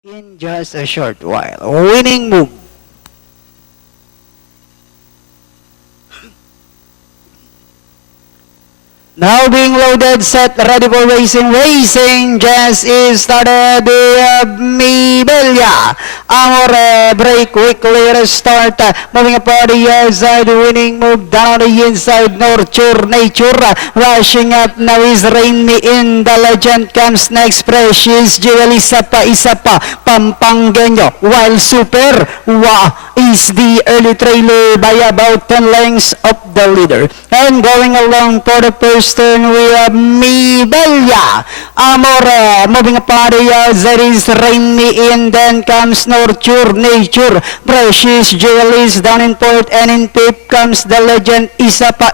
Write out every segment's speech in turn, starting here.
in just a short while. Winning move. Now being loaded, set, ready for racing. Racing just is started. Mibella. Amore, break quickly, restart. Moving up on the outside, winning move down on the inside. Nurture, nature. Rushing up now is Rain Me In. The legend comes next. Precious Jewel, isa pa. Pampangueño. While Super Wa is the early trailer by about 10 lengths of the leader. And going along for the first turn, we have Mibella. Amore, moving up on the outside is Rain Me In. Then comes Nurture, Nature. Precious Jewel is down in fourth, and in fifth comes the legend, isa pa.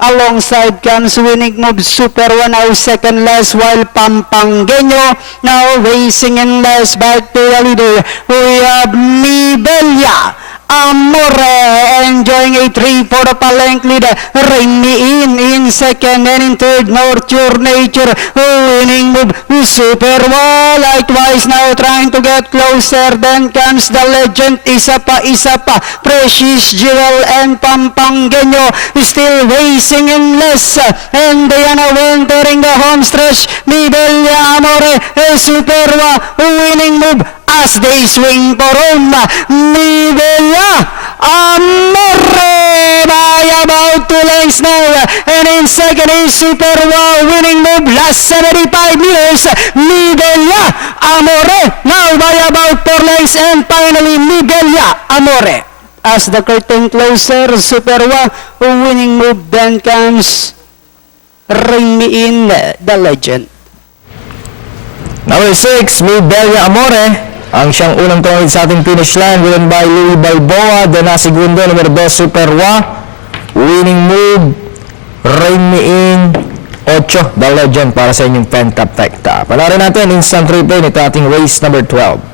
Alongside comes Winning Move, Super One, now second last, while Pampangueño now racing in last. Back to the leader, we have Mibella. Amore enjoying a 3/4 length lead. Rain Me In second, and in third Nurture, Nature. Winning Move, Super Wall, likewise now trying to get closer. Then comes the legend, isa pa. Precious Jewel and Pampangueño still racing in less, and they are now entering the home stretch. Mibella, Amore, Super Wall, Winning Move as they swing for home. Mibella, Amore by about 2 lengths now, and in second is Super Wow. Winning Move, last 75 meters. Mibella, Amore now by about 4 lengths, and finally Mibella, Amore. As the curtain closer, Super Wow, Winning Move, then comes Rain Me In, the legend. Number 6, Mibella, Amore. Ang siyang unang tumawid sa ating finish line, written by Louis Balboa. Then na segundo, number 2, Super Wa. Winning Move, Rain Me In, 8, the legend para sa inyong Pen Cup Tech Top. Panarin natin instant replay nito ating race number 12.